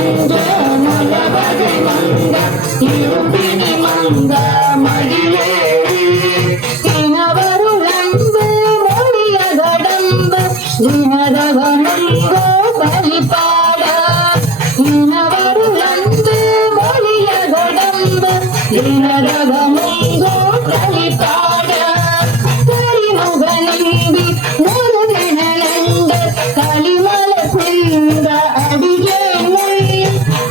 மங்க மலவகை மங்க இரும்பினி மங்க மகிழேறி தினவருள் அன்பு மொழிய கடம்பு தினதவனங்கோ பலிப்பாட தினவருள் அன்பு மொழிய கடம்பு தினதவனங்கோ பலிப்பாட கரிமுகநம்பி முருகனந்த களிமல சிந்த அடியே மொழி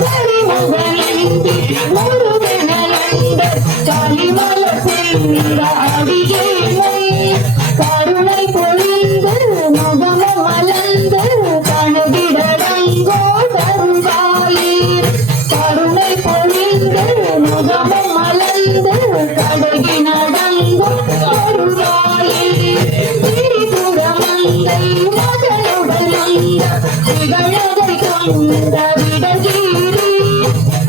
கரிமுகநம்பி முருகனந்த களிமல சிந்த அடியே மொழி கருணை பொழிந்து முகம மலர்ந்து கணகிடங்கோ தருவாயீர் கருணை பொழிந்து முகம மலர்ந்து கடகினடங்கோ தருவாயீர் திரிபுரமங்கை மகளுடனந்த திகழகை கொண்ட விடகீரி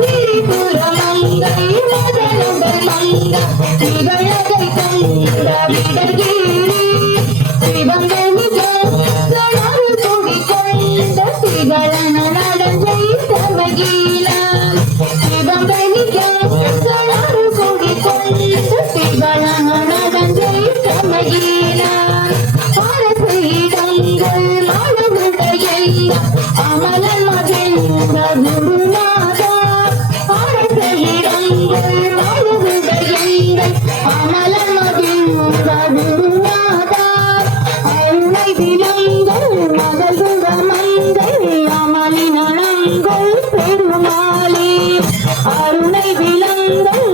திரிபுரமங்கை மகளுடனந்த திகழகை கொண்ட விடகீரி சிவங்கனி கணரு துடி கொண்ட திகழன நடந்தை தவகீலம் சிவங்கனி கணரு துடி கொண்ட திகழன நடந்தை தவகீலம் அரசு இடங்கள் மனமுடைய அமலன் மகிழ்ந்த குருநாதா அரசு இடங்கள் மனமுடைய அமலன் மகிழ்ந்த குருநாதா அருணை விலங்கள் மகளுடமங்கள் அமலினங்கள் பெருமாளே அருணை விலங்கள்